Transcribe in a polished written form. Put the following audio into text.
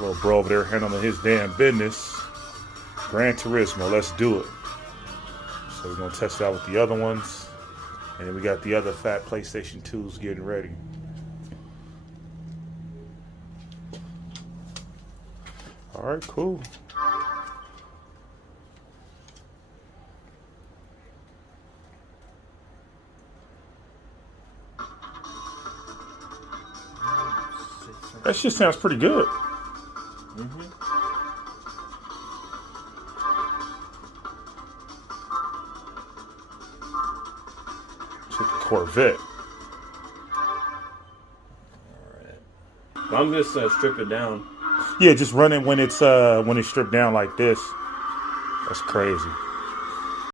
Little bro over there handling his damn business. Gran Turismo, let's do it. So we're going to test it out with the other ones. And then we got the other fat PlayStation 2s getting ready. Alright, cool. That shit sounds pretty good. Mm-hmm. Corvette. Alright. I'm just strip it down. Yeah, just run it when it's stripped down like this. That's crazy.